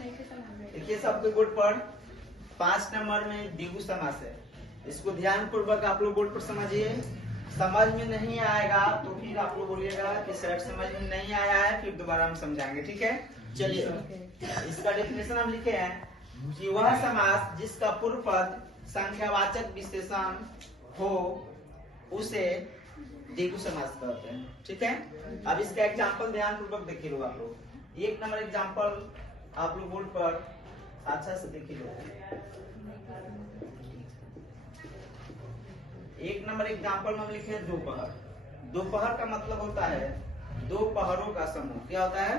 देखिए सबके बोर्ड पर 5 नंबर में द्विगु समास है। इसको ध्यान पूर्वक आप लोग बोर्ड पर समझिए। समझ में नहीं आएगा तो फिर आप लोग बोलिएगा कि सर समझ में नहीं आया है, फिर दोबारा हम समझाएंगे, ठीक है। चलिए इसका डेफिनेशन हम लिखे हैं कि वह समास जिसका पूर्व पद संख्यावाचक विशेषण हो उसे द्विगु समास कहते हैं, ठीक है। अब इसका एग्जांपल ध्यान पूर्वक देखिए लोग। आप लोग 1 नंबर एग्जांपल आप लोग बोर्ड पर अच्छा से देखिए लोग। 1 नंबर एग्जांपल में हम लिखे हैं दोपहर। दोपहर का मतलब होता है 2 पहरों का समूह। क्या होता है?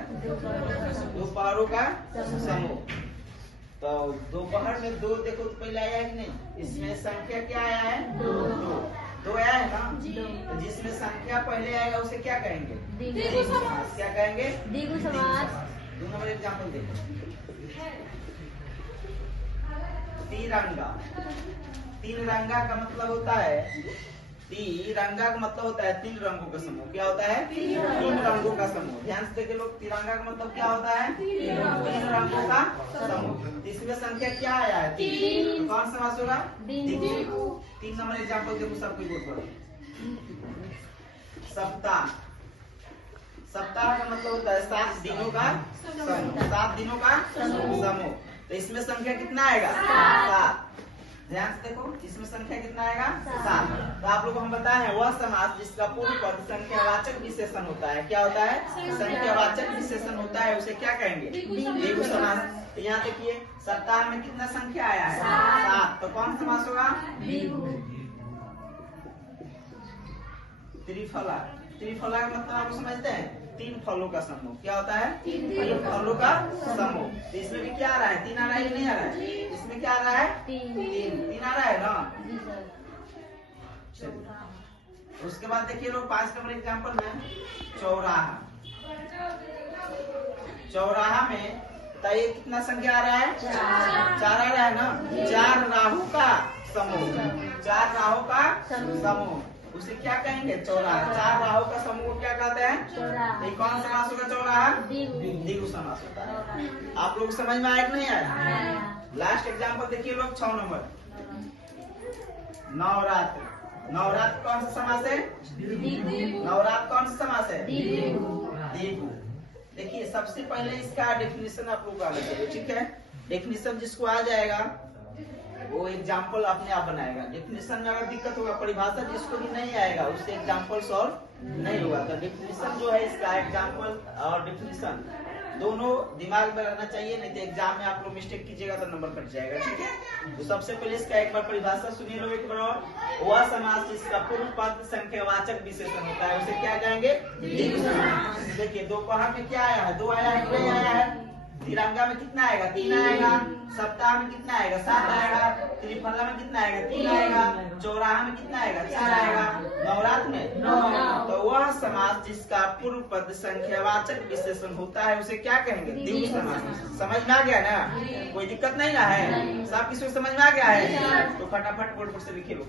2 पहरों का समूह। तो दोपहर में 2 देखो तो पहले आया है कि नहीं? इसमें संख्या क्या आया है? 2 आया है ना। तो जिसमें संख्या पहले आएगा उसे क्या कहेंगे? द्विगु समास। क्या कहेंगे? द्विगु समास। 2 नंबर एग्जांपल देखो। तिरंगा। तिरंगा का मतलब होता है तिरंगा का मतलब होता है 3 रंगों का समूह। क्या होता है? 3 रंगों का समूह। ध्यान से देखिए लोग, तिरंगा का मतलब क्या होता है? 3 रंगों का समूह। इसमें संख्या क्या आया है? 3। तो कौन समास होगा? द्विगु। 3 नंबर एग्जांपल देखो सबके बोर्ड पर। सप्ताह। सप्ताह का मतलब होता है 7 दिनों का समूह। 7 दिनों का समूह। तो इसमें संख्या कितना आएगा? 7। ध्यान से देखो, इसमें संख्या कितना आएगा? 7। तो आप लोग हम बताए हैं वह समास जिसका पूर्व पद संख्यावाचक विशेषण होता है। क्या होता है? संख्यावाचक विशेषण होता है, उसे क्या कहेंगे? द्विगु समास। तो यहाँ देखिए सप्ताह में कितना संख्या आया है? 7। तो कौन समास होगा? त्रिफला। त्रिफला का मतलब आप समझते हैं? 3 फलों का समूह। क्या होता है? 3 फलों का समूह। तो इसमें भी क्या आ रहा है? 3 आ रहा है कि नहीं आ रहा है? इसमें क्या आ रहा है? 3 आ रहा है ना। उसके बाद देखिए लोग 5 नंबर एग्जांपल में चौराहा। चौराहा में तो ये कितना संख्या आ रहा है? 4 आ रहा है ना। 4 राहु का समूह। 4 राहु का समूह उसे क्या कहेंगे? चौराहा। 4 राहु का समूह को क्या कहते हैं? चौराहा। कौन समास होगा? चौराहा द्विगु समास होता है। आप लोग समझ में आया कि नहीं आया? लास्ट एग्जांपल देखिए लोग 6 नंबर। नवरात्र। नवरात्र कौन सा समास है? नवरात्र कौन सा समास है? द्विगु। देखिए सबसे पहले इसका डेफिनेशन आप लोग आना चाहिए, ठीक है। डेफिनेशन जिसको आ जाएगा वो एग्जाम्पल अपने आप बनाएगा। डेफिनेशन में अगर दिक्कत होगा, परिभाषा जिसको भी नहीं आएगा उससे एग्जाम्पल सॉल्व नहीं होगा। तो डेफिनेशन जो है इसका, एग्जाम्पल और डेफिनेशन दोनों दिमाग में रहना चाहिए, नहीं तो एग्जाम में आप लोग मिस्टेक कीजिएगा तो नंबर कट जाएगा, ठीक है। तो सबसे पहले इसका एक बार परिभाषा सुनिए लोग एक बार और। वह समास जिसका पूर्व पद संख्यावाचक विशेषण होता है उसे क्या कहेंगे? द्विगु समास। देखिए दोपहर में क्या आया है? 2 आया है कि नहीं आया है? तिरंगा में कितना आएगा? 3 आएगा। सप्ताह में कितना आएगा? 7 आएगा। त्रिफला में कितना आएगा? 3 आएगा। चौराहा में कितना आएगा? 4 आएगा। नवरात्र में 9। तो वह समास जिसका पूर्व पद संख्यावाचक विशेषण होता है उसे क्या कहेंगे? द्विगु समास। समझ में आ गया ना? कोई दिक्कत नहीं ना है? सब किसी को समझ में आ गया है? तो फटाफट बोर्ड पर से लिखे लो।